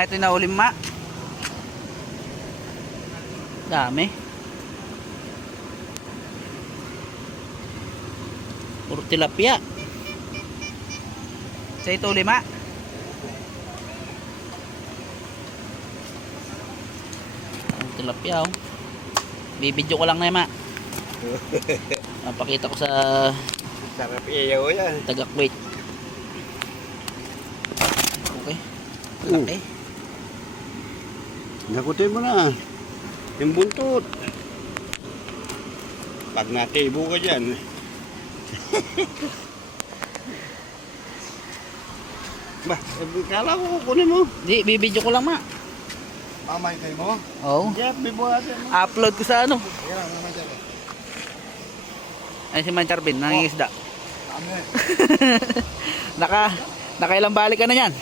Ma, ito yung nahuli ma. Dami. Puro tilapia. Sa ito uli ma. Ang tilapia oh. Bibidyo ko lang na ma. Napakita ko sa Sarap iyaw yan. taga-Kuwait. Okay. Laki. Nakutin mo na. Yung buntot. Pag natibo ka dyan. Ba, kala ko kukunin mo. Di, bibidyo ko lang ma. Mamay kayo mo? Oo. Jeff, bibuhatin mo. Upload ko sa ano. Yan, mamay kayo. Ay si Mancharbin, nangingisda. Kami. Nakailang balik ka na yan?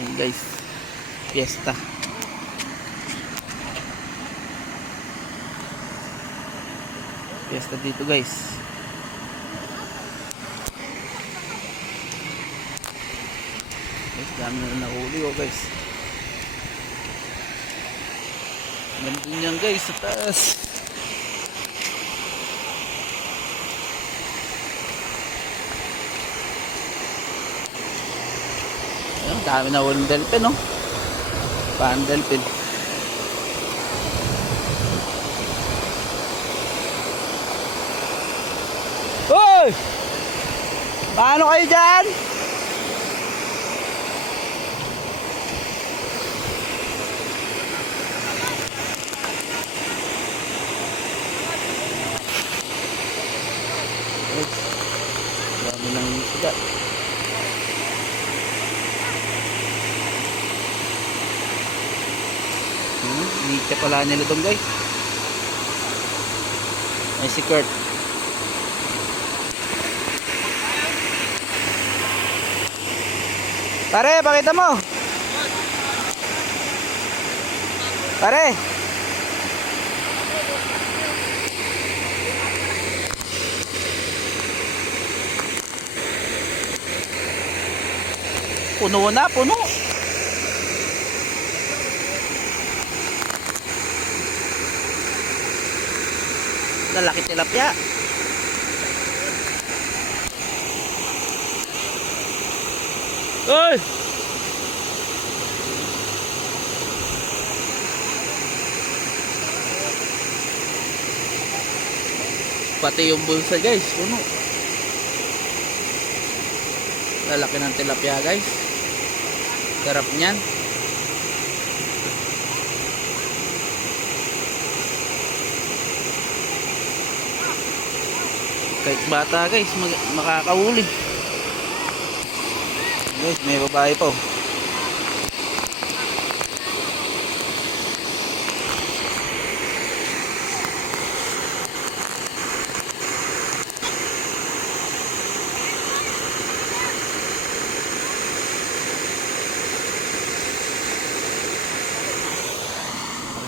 Hey guys, fiesta. Fiesta dito guys. Guys, dami na nahuli oh guys. Nandun yan guys sa taas. Ayun, dami na walang delpin no. Paan delpin. Hoy! Paano kayo dyan? Dami ng isda. Nicha pala nila doon guys. Ay si Kurt. Pare, pakita mo. Pare. Puno na, puno. Lalaki tilapia. Oy! Pati yung bulsa guys, puno. Lalaki ng tilapia guys. Sarap niyan. Kahit bata guys, makakahuli. Guys, may babae po.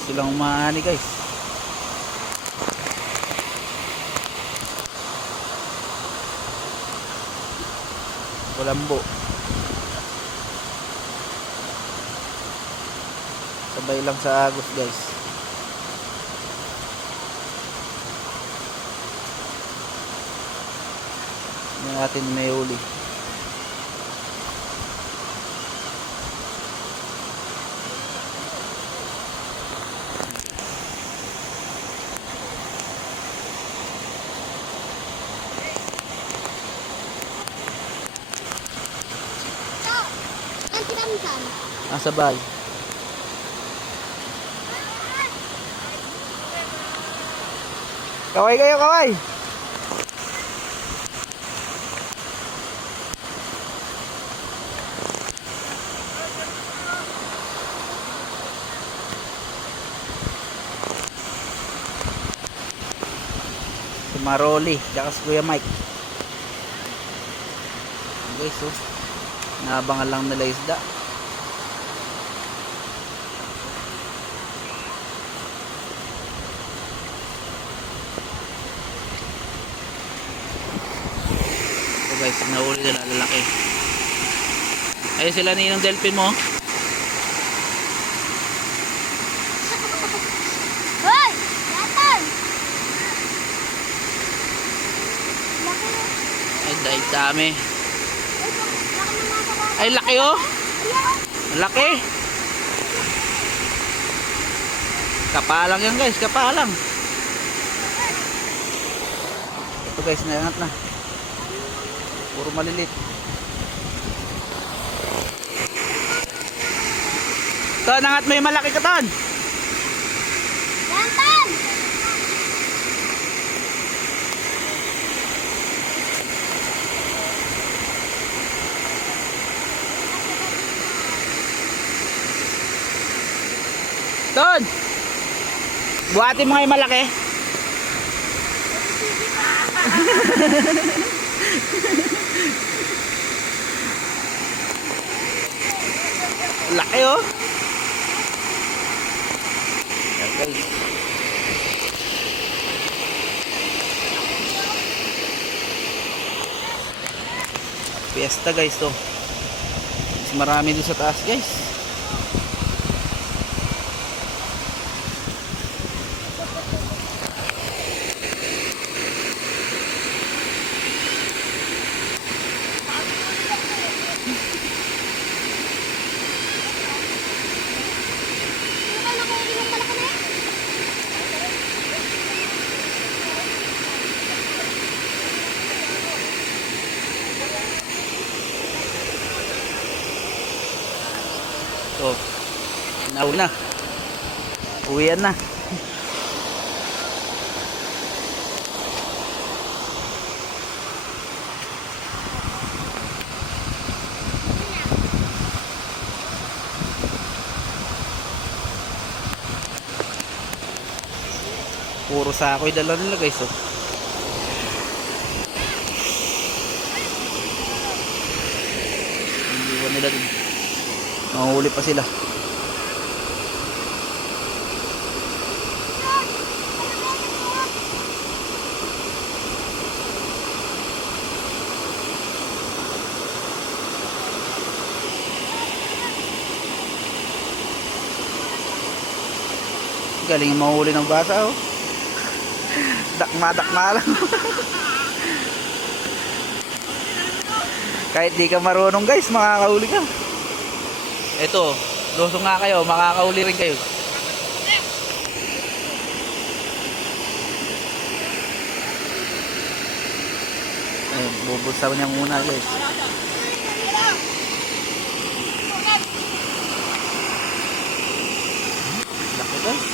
Silang umaani guys. Kulambo. Sabay lang sa agos guys. Hindi natin may huli. Sabay. Kaway kayo, kaway. Si Maroli, tsaka si Kuya Mike. Guys, oh. Naabangan lang nila isda. guys, nahuli nila lalaki. Ayun sila ninong delphin mo. Hoy! Yatan! Laki. Ay, dahil dami. Laki ng mga baka. Ay, laki oh. Ayan. Laki. Kapalang yan guys, kapalang. Ito guys, naangat na. Puro malilit. Ton, angat mo yung malaki ka, Ton. Yatan! Ton! Buhatin mo nga yung malaki. Laki oh. Yan guys. Fiesta guys to. Mas marami doon sa taas guys. Sino kayo nakahuli ng malaki na yan? So, nauli na. Uwian na. Puro sako'y dala nila guys oh. Hindi ko nila din. Mahuli pa sila. Galing mahuli ng basa oh. Dakma lang. Kahit di ka marunong guys, makakahuli ka. Ito, lusong nga kayo, makakahuli rin kayo. Ayun, bubulsa niya muna guys. Laki guys.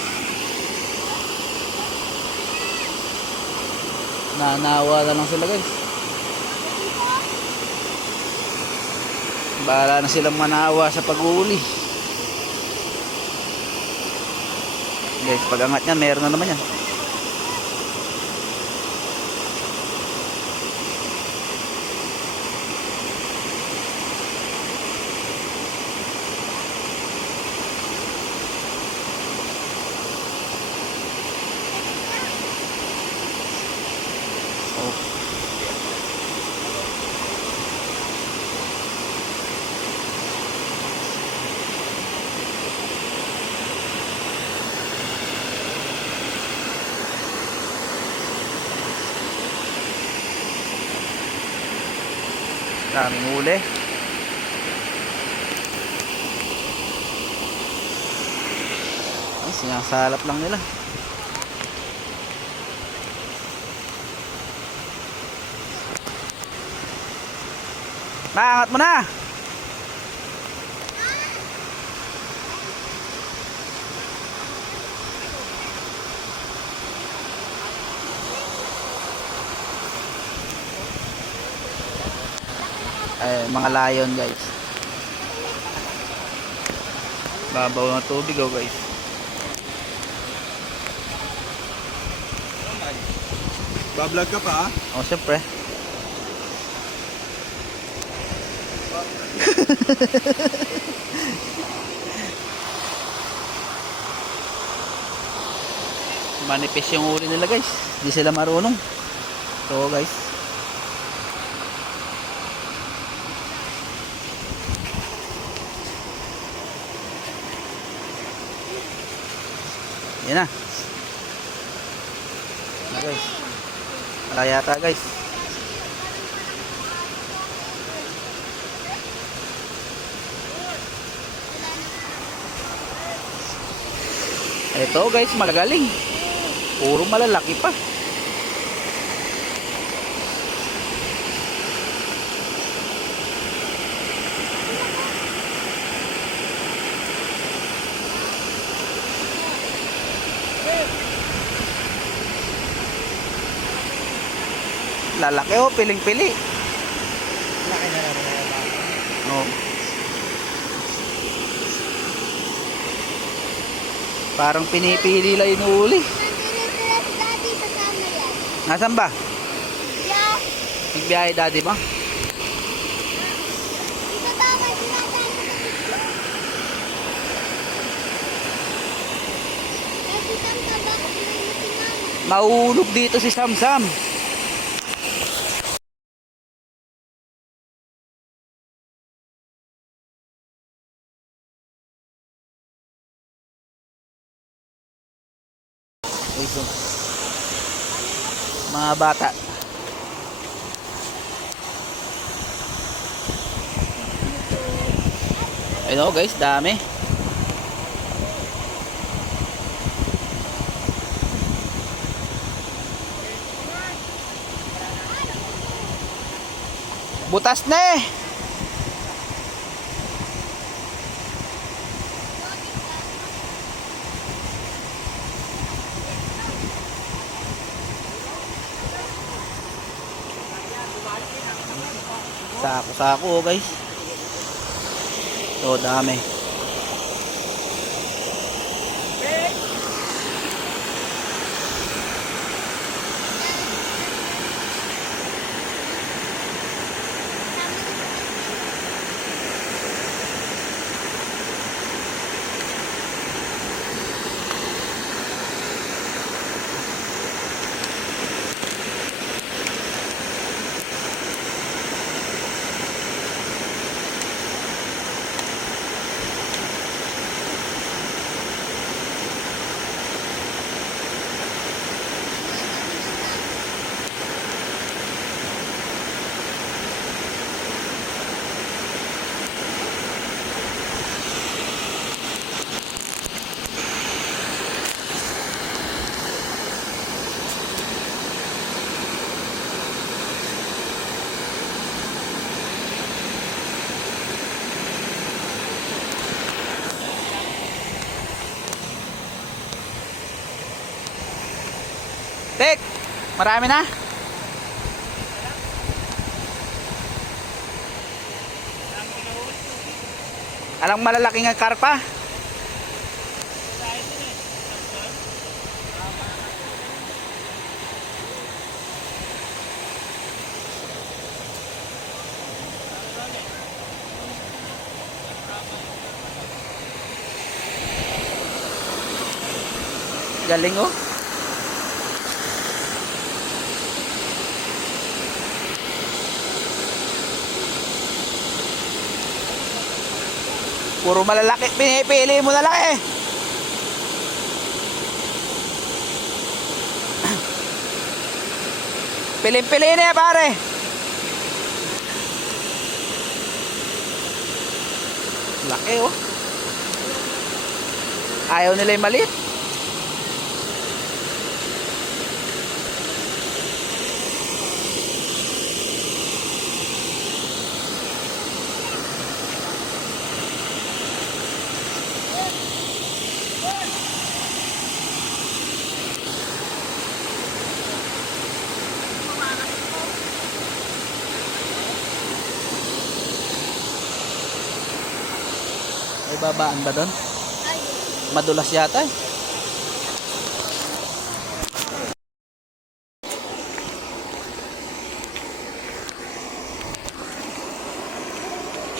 Nanawa na lang sila guys. Bahala na silang manawa sa pag-uuli. Guys, pag angat niyan, meron na naman yan. Oh. Daming huli. Ay, sinasalap lang nila. Maangat mo na. Ay, mga lion guys. Babaw ng tubig oh guys. Bablog ka pa ah? Oh, syempre. Manipis yung uri nila guys. Di sila marunong. So guys. Yan na. Na guys. Wala yata guys. Ito guys, malagaling. Puro malalaki pa. Lalaki oh, piling-pili. Laki na lang mga bata. Oh. Parang pinipili lang yung uli. Nandito sila si Daddy kasama yan. Nasaan ba? Yeah. Nagbiyahe daddy mo? Dito tama sila Daddy sa picture. Eh, si Sam ka ba? Kasi may mutingan. Mahulog dito si Samsam. Ito. Mga bata. Ayun oh, guys, dami. Butas na eh. Sako-sako oh, guys. Ito, dami. Tek, marami na. Alang malalaking ang karpa. Galing oh. Puro malalaki, pinipili mo na lang eh. Piling-pili na pare. Laki oh. Ayaw nila yung maliit. May babaan ba doon? Ay, Madulas yata eh.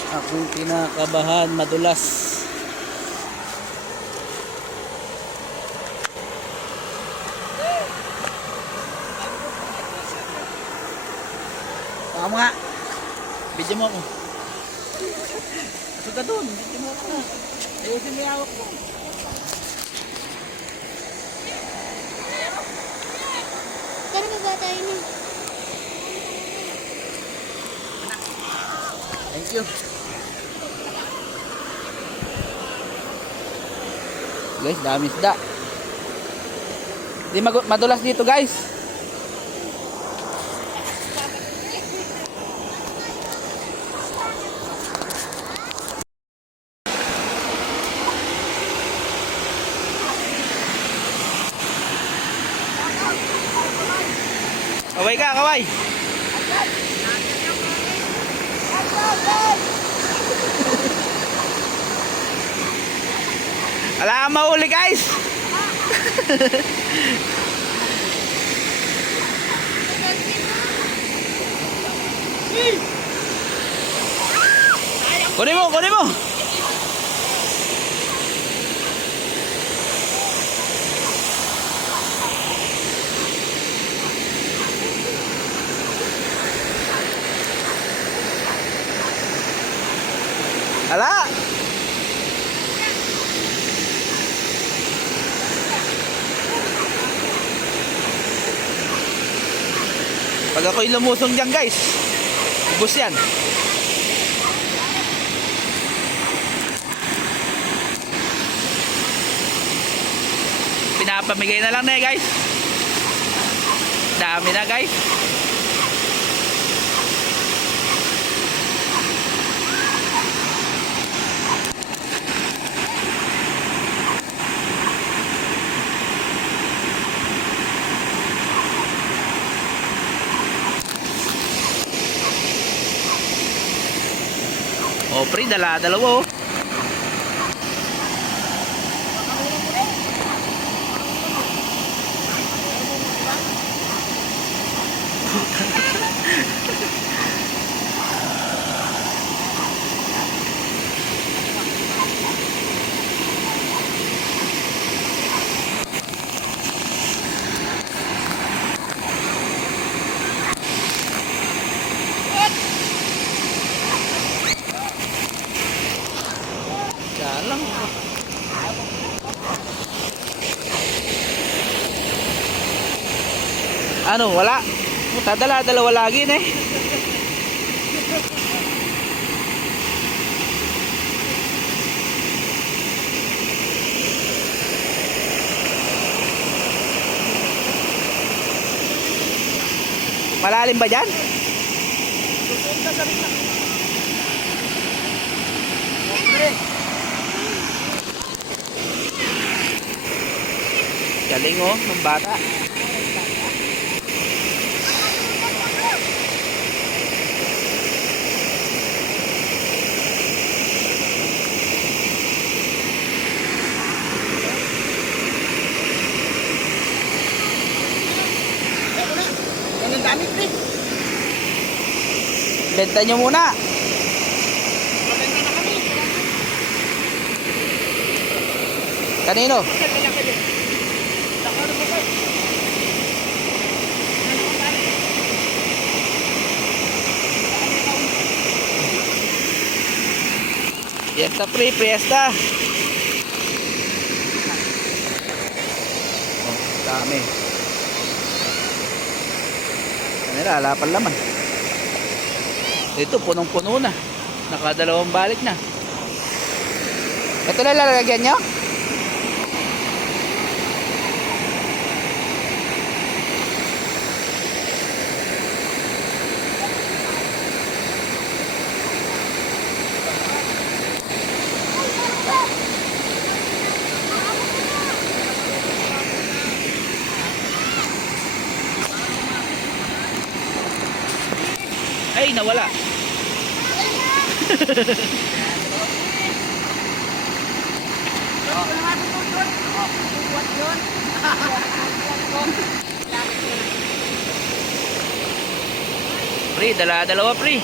Akong kinakabahan, madulas. Tama nga. Video mo ako. Ito ka doon. Video mo ako. Ayusin mo yung hawak mo. tayo na. Thank you. Guys, dami isda. Di madulas dito, guys. Kaway ka, kaway. Wala kang mahuli, guys. Kunin mo, kunin mo. Ala. Pag ako'y lumusong dyan, guys, ubos yan. Pinapamigay na lang na guys. Dami na, guys. O, pre, dalawa oh. Lang. Ano, wala. Dalawa lagi na eh. Malalim ba dyan? Galing oh, ng bata. Ang dami, pre. Benta nyo muna. Mabenta na kami. Kanino? Fiesta, pre, fiesta. Oh, dami. Kanila, halapan laman. Ito, punong-puno na. Nakadalawang balik na. Ito na lalagyan nyo? Ay, nawala. Pre, dalawa pre.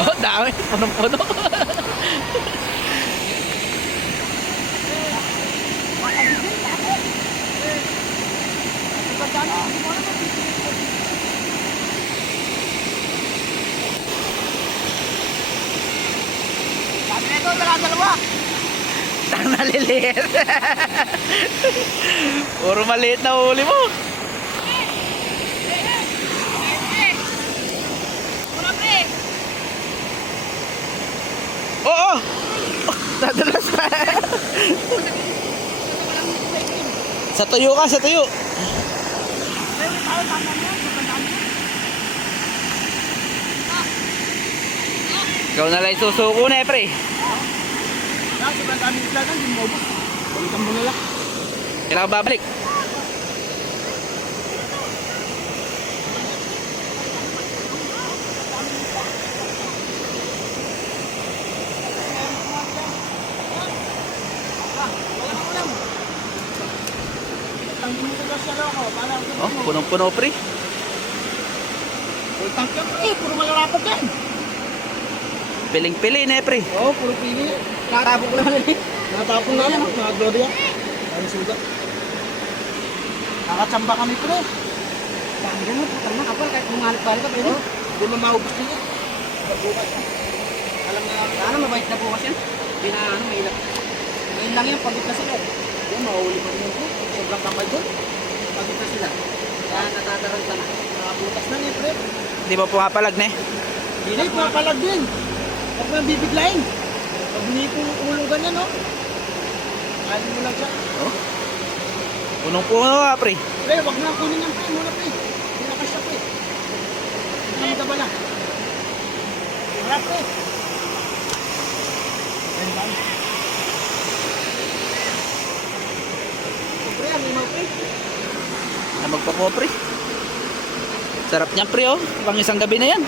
Oh, dami. Punong-puno. dalawa. Ang naliliit. Puro maliit na huli mo. Wala, pre. Oo. Nadalas pa. Sa tuyo ka, sa tuyo. Ikaw na lang susuko na eh, pre. Sobrang daming isla na, hindi mo ubos. Balikan mo na lang. Kailangan babalik. Oh, punong-puno, pre. Full tank yan, pre. Puro malarapag yan. Piling-pili na eh, pre. Oo, puro pili. Nakatapon ko naman yan eh. Nakatapon na yan, mga Gloria. Ang sugat. Nakatsamba kami, pre. Dami yan, putang na kapal. Kahit bumanat-balik ka, pre. Hindi mo maubos niya. Bukas. Alam na namin. Ano, mabait na bukas yan. Hindi na, ano, mahilap. Ngayon lang yan, pagod na sila. Yan, mahuli pa rin yan, pre. Sobrang kamay doon. Pagod na sila. Kaya natataranta na. Nakabutas na niya, pre. Di ba pumapalag na eh? Hindi, pumapalag din. Huwag mo yung bibiglayin. Pag hindi po ulo ganyan, no? Kain mo lang siya. Oh. Punong-puno ka, pre. Pre, huwag mo lang kunin yan, pre. Muna, pre. Hindi na kasya, pre. Hindi na magkabala. Wala, pre. Ayun ba? Pre, alimaw, pre. Na magpako, pre. Sarap niyan, pre, oh. Pang isang gabi na yan.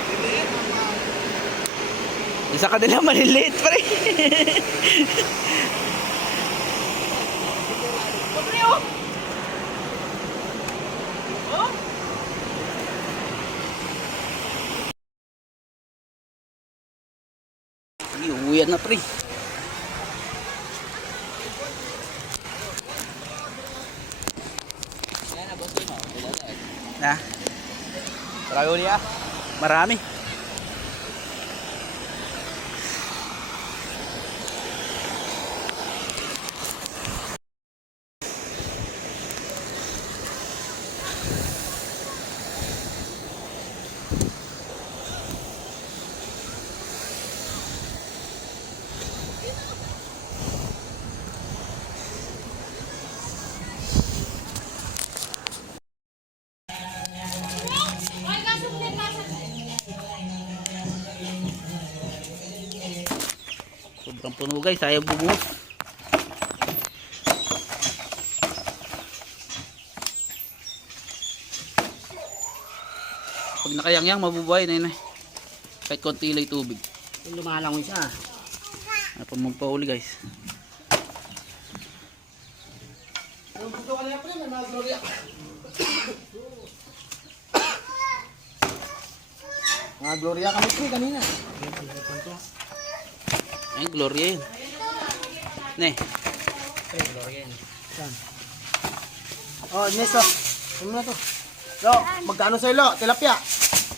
Isa ka nila maliliit, pre. Pre, oh. Oh? Iuwian na, pre. Na. Marami niya. Marami. Sobrang puno, guys, ayaw bubungot. Pag nakayangyang mabubuhay na yun eh. Kahit konti lang tubig. Lumalangon siya. Ano pa magpahuli, guys. Yung buto ka niya, pre. May mga Gloria. Mga Gloria kami, pre, kanina. Ay, Gloria yun. Ne. Saan? Oh, Neso. Ano na to? Lo, magkano sa'yo, Lo? Tilapia.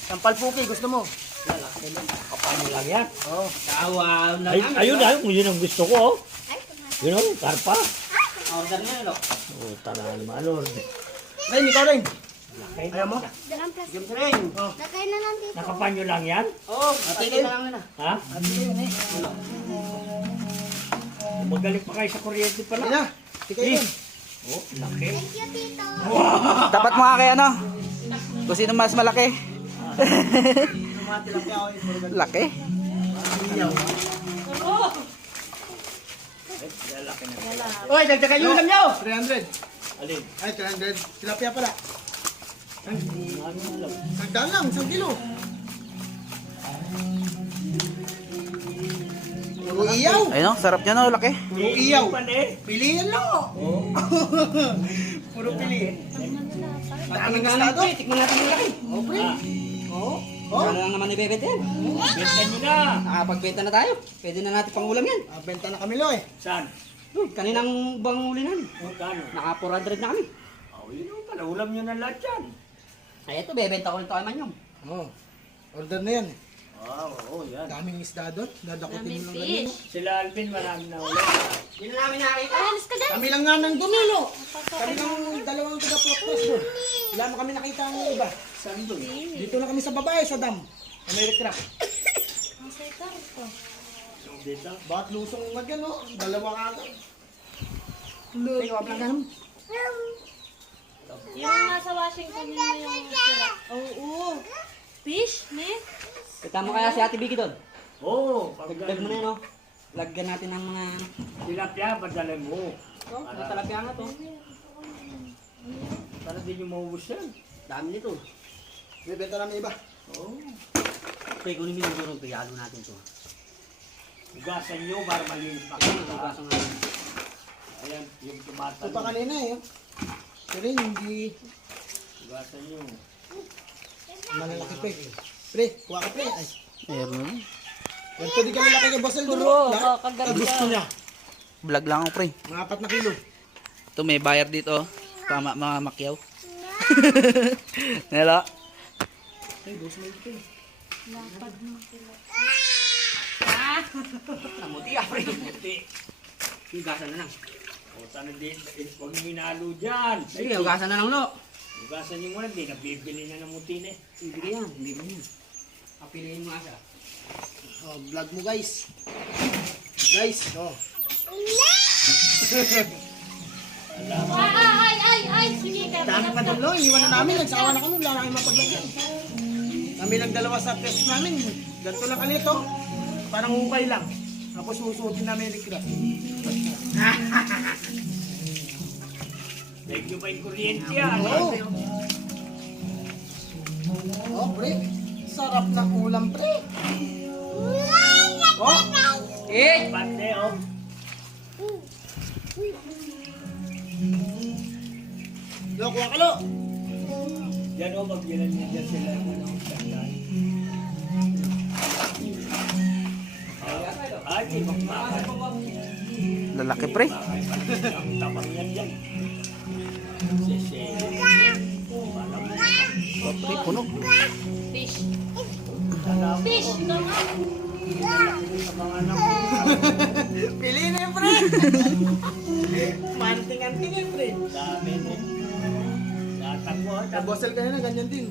Sampal puki, gusto mo? Ano lang yan? Oo. Kawa na lang. Ayun, yun ang gusto ko. Oh. Yun o, karpa. Order niya, Lo. Oh, tara naman, Lord. Ren, ikaw rin. Ayaw mo? Dalang plastic. Game rin. Oh. Lagay na lang dito. Nakapanyo lang yan? Oo, ati na lang nila. Ha? Ati kayo, ne? Magaling pa kayo sa kuryente pala. Hindi na. Ati kayo yun. Oh, laki. Thank you, Tito. Dapat mga kaya, ano? Kung sino mas malaki. Mga tilapia ako yun. Laki. Uy, dagdagan yung ulam niyo. 300. Alin? Ay, 300. Tilapia pala. Dagdagan lang, 1 kilo. Puro iyaw. Ayun, no? Sarap niya, no? Laki. Puro iyaw. Eh. Pilihan lang, oh. Puro pilihan. Daming estado. Tikman natin yung laki. Oh, pre. Oh. Oh. Wala lang naman ibebenta yan. Benta nyo na. Nakapagbenta na tayo. Pwede na natin pang ulam yan. Benta na kami, Lo, eh. Saan? Kaninang banguli namin. Magkano? Naka 400 na kami. Oh, yun o pala. Ulam nyo na lahat yan. Ay, ito, bebenta ko rin ito kay Manyong. Oh. Order na yan, eh. Oo, yan. Daming isda doon. Dadakutin mo lang Fish. ganyan. Sila Alvin, marami na ulit. Hindi na namin nakita. Alis ka dyan. Kami lang nga nang dumilo. Kami lang dalawang taga-protest doon. Wala mo kami nakita ng iba. Saan doon? Dito na kami sa babae, sa dam. America. Ang sekar ko. Dito. Bakit lusong mag yan, no? Dalawa ka agad. Ikaw, ablang ganun. Yung nasa Washington yun na yung sira. Oo. Fish, ne? Kita mo kaya si Ate Vicky doon. Oo, Dagdag mo na yun, no? Lagyan natin ng mga... tilapia, padala mo. Oh, mga talapia nga to. Para di nyo maubos yan. Dami nito. Bibenta namin iba. Oo. Pre, kunin mo yung durog, pre. Halo natin to. Ugasan nyo para malinis pa Ayun, kayo. ugasan nga. Ayan, yung Ito tumatanong. pa kanina eh. Pero hindi Ugasan nyo. malalaki pre. Pre, kuha ka pre. Ay, Meron. ganito di ka lalaki kay Basel doon. Lahat gusto niya. Vlog lang ako, pre. Mga 4 na kilo. Ito may bayar dito. Tama, mga makyaw. Nela. Ay, dos na ito eh. Namuti ah, pre. Namuti. Ugasan na lang. O, sana din. Huwag nyo hinalo dyan. Sige, ugasan na lang, no? Ugasan nyo muna. Di nabibili na ng mutin eh. Hindi yan, hindi yan. Papiliin mo nga siya. Oh, vlog mo guys. Guys, oh. Ay, sige ka. Dami pa doon lo. Iwan na namin. Nagsawa na kami. Wala na kayong mapaglagyan. Kami lang dalawa sa test namin. Ganito lang kalito. Parang hukay lang. Tapos susuotin namin yung crap. Thank you pa yung kuryente yan. Oo. Oh, pre. Sarap na ulam, pre. Oh, Eh! Pante, oh. lo, kuha ka lo. Yan o, magbilan nyo dyan sila. Ano, sandal. Ay, di magpapay. Lalaki, pre. Ang tapang yan dyan. Sese. Oh, pre, puno. Fish. Fish, ito nga. Pili na yun, pre. Manting-anting yun, pre. Dami mo. Tatagpo, Sa Bosel kanina, ganyan din.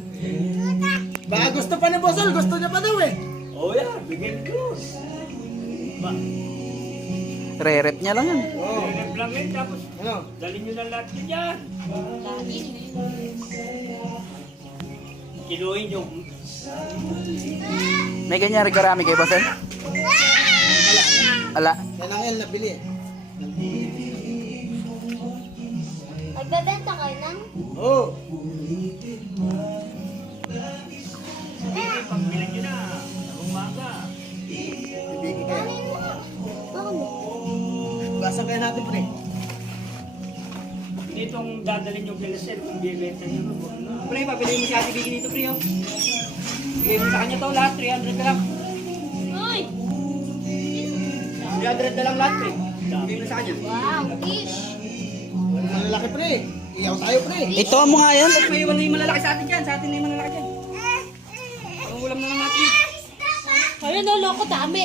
Baka gusto pa ni Bosel. Gusto niya pa daw eh. oh yan, bigyan ko. Ba, Re-rep niya lang yan. Oh, rep lang yun, tapos ano? dalhin nyo na lahat yun dyan. Kiluhin nyo. May ganyan rin karami kay Basel? Ala. Yan ang El nabili eh. Magbebenta kayo ng? Oh. Sige, pagbilan nyo na. Sa umaga. Bibigyan kayo. Bakit? Basa kaya natin, pre. Itong dadalhin nyo kila Sir, kung bibenta nyo, huwag na. Pre, papiliin mo si Ate Vicky dito, pre, oh. Bigay mo sa kanya to lahat, 300 ka lang. Ay! 300 na lang lahat, pre. Bigay mo sa kanya. Wow, fish! Malalaki, pre. Iyaw tayo, pre. Ito mo nga yan. May iwan na yung malalaki sa atin dyan. Sa atin na yung malalaki dyan. Ang ulam na lang natin. Ayun, no, loko, dami.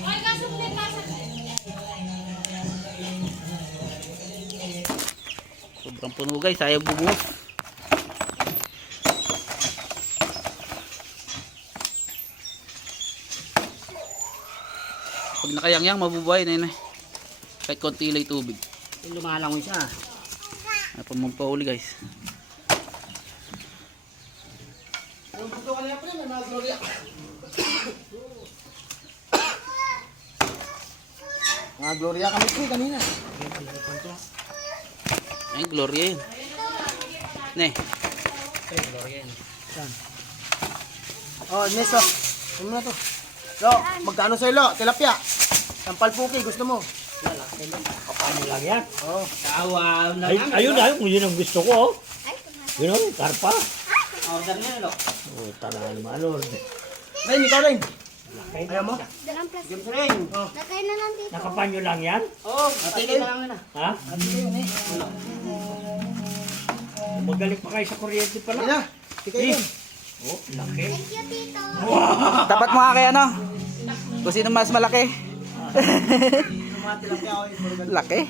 Ay, kaso mo na Sobrang puno guys. Ayaw bubuhos. Pag nakayangyang, mabubuhay na yun eh. Kahit konti lang yung tubig. Yung lumalangoy siya. Ano pa magpauli guys. Yung puto kanina, pre. May mga gloria. Mga gloria kami, pre, kanina. Ay, Gloria yun. Ne. Saan? Oh, Neso. Ano na to? Lo, magkano sa'yo, Lo? Tilapia. Sampal puki, gusto mo? Ano lang yan? Oh. Kawaw na Ay, namin. ayun, ayun, yun ang gusto ko, oh. Yun, oh, karpa. Order niya, no? Oh, tara naman, Lord. Rin, ikaw rin. Ayaw mo? Dalang plastic. James ring. Lagay na lang dito. Nakapanyo lang yan? Oo, pati na lang na. Ha? Ate ko yun eh. Magaling pa kayo sa kuryente pala. Yan na. Tika yun. Oh, laki. Dapat mga kay ano? Kung sino mas malaki. Tumati lang kaya ako yung Laki.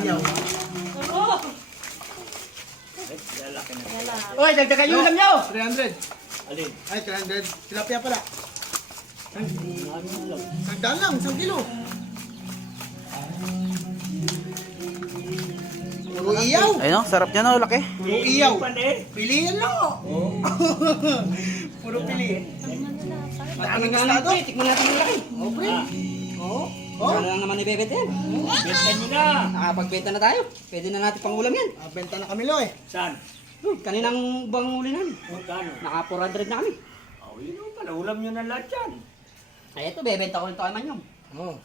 iyaw. Lalaki na. Uy, dagdagan yung ulam niyo. 300. Alin? Ay, 300. Tilapia pala. Ano lang. Sagdaan lang, 1 kilo. Puro iyaw. Ayun o, sarap niya no, laki. Puro iyaw. Pan eh. Piliin lang oh. Puro piliin. Daming Ano estado. pre, tikman natin yung laki. Oh, pre. Oh. Oh. Oh. Ano lang naman ibebenta yan. Benta nyo na. Nakapagbenta na tayo. Pwede na natin pang ulam yan. Benta na kami lo eh. Saan? Kaninang bang uli namin? Magkano? Naka 400 na kami. Oh, yun o pala. Ulam nyo na lahat yan. Ay ito, bebenta ko nito kay Manyong. Oh.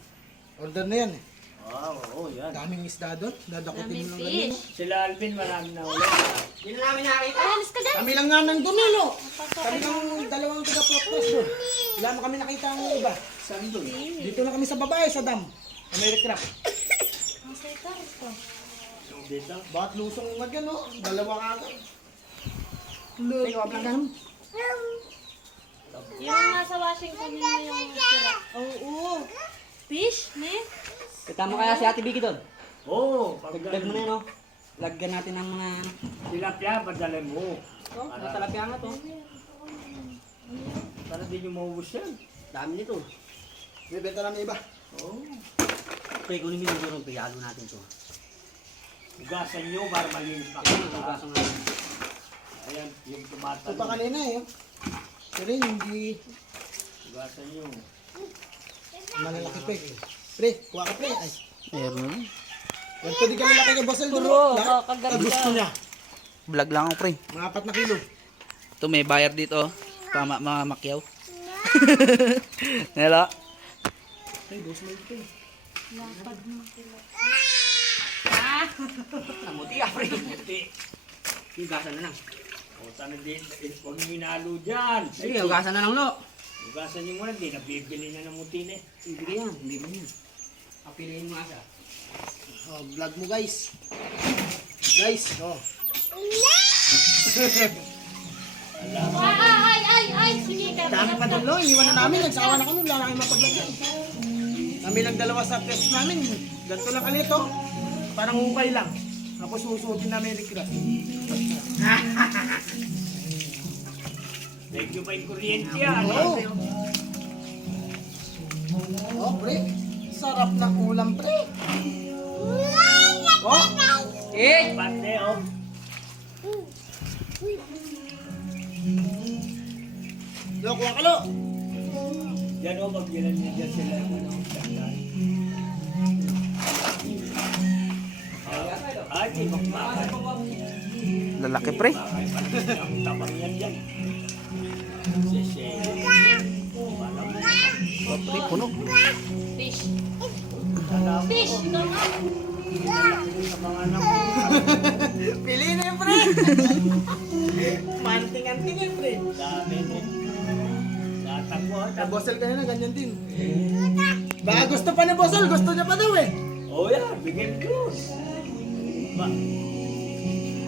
Order na yan eh. Wow, oo, yan. Daming isda doon. Dadakutin mo lang Fish. ganun. Sila Alvin, marami na ulam. Hindi na namin nakakita. Ay, alis ka dyan. Kami lang nga nang dumilo. Kami lang dalawang taga-protest doon. Wala mo kami nakita ang iba. Saan doon? Dito na kami sa babae, sa dam. Americraft. Ang sita ito. Dito? Bakit lusong nga dyan oh? Dalawa kagad. Ikaw, ablang ganun. Yung nasa Washington yun na yung sira. Oo. Fish, ne? Katama kaya si Ate Vicky doon. Oo, Dagdag mo na yun, oh. Lagyan natin ng mga ano. tilapia, padala mo. Oh, natalapya nga to. Para di nyo maubos yan. Dami nito. Bibenta namin iba. Oo. Pre, kunin mo yung durong, pre. Halo natin to. Ugasan nyo para malinis pa Ayun, kayo. ugasan nga. Ayan, yung Ito tumatanong. pa kanina eh. Pero hindi Ugasan nyo. malalaki pre. Pre, kuha ka pre. Ay, Meron na. ganito di ka lalaki kay Basel doon. Oo, Lahat. kaganda. Gusto niya. Vlog lang ako pre. Mga 4 na kilo. Ito may bayar dito oh. Tama mga makyaw. Nelo. Ay, boss mo ito eh. Namuti ah, pre. Buti. Ugasan na lang. O, sana din. Huwag nyo hinalo dyan. Sige, ugasan na lang, lo. Ugasan nyo muna. Di nabibili na ng mutin eh. Hindi yan, hindi mo yan. Papiliin mo nga siya. Oh, vlog mo guys. Guys, oh. Ay, sige ka. Dami pa doon lo. Iwan na namin. Nagsawa na kami. Wala na kayong mapaglagyan. Kami lang dalawa sa test namin. Ganito lang kalito. Parang hukay lang. Tapos susuotin namin yung Americraft. Thank you pa yung kuryente yan. Oo. Oh, pre. Sarap na ulam, pre. Oh, Eh! Pante, oh. lo, kuha ka lo. Yan o, magbilan nyo dyan sila. Ano, sandal. Ay, di magpapay. Lalaki pre. Ang tabang yan dyan. Sese. Oh, pre, puno. Fish. Fish, ito nga. Sa mga anak mo. Pili na yun, pre. Manting-anting yan, pre. Dami din. Tatakbo. Sa Bosel kanina, ganyan din. Baka gusto pa ni Bosel, gusto niya pa daw eh. Oh yan, bigyan ko. Ba,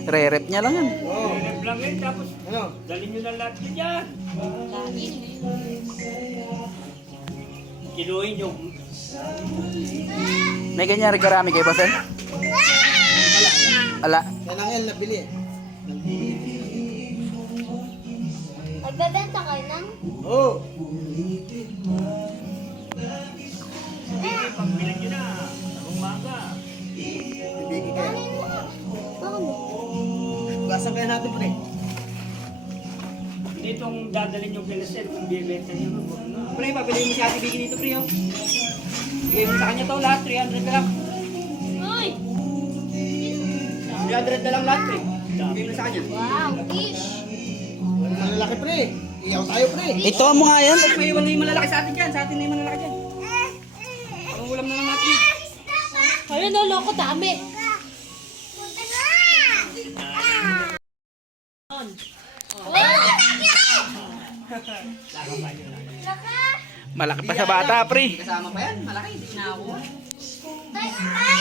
Re-rep niya lang yan. Oh. rep lang yun, tapos Ano? dalhin nyo na lahat yun dyan. Dahil, Kiluhin nyo. May ganyan rin karami kay Basel? Ala. Yan ang El nabili eh. Magbebenta kayo ng? Oh. Pagbilan nyo na. Sa umaga. Bibigay kayo. Basan kaya natin, pre. Ditong dadalhin yung kilaset, kung bibenta nyo. Pre, papiliin mo si Ate Vicky dito, pre, oh. Bigay mo sa kanya to, lahat. 300 na lang. Ay! 300 na lang lahat, pre. Bigay mo sa kanya. Wow, fish! Malalaki, pre. Iyaw tayo, pre. Ito mo nga yan. May iwan na yung malalaki sa atin dyan. Sa atin na yung malalaki dyan. Pangulam na lang natin. Ayun, no, loko, dami. Malaki pa sa bata pre. Kasama pa yan. Malaki. Hindi na ako. Ay!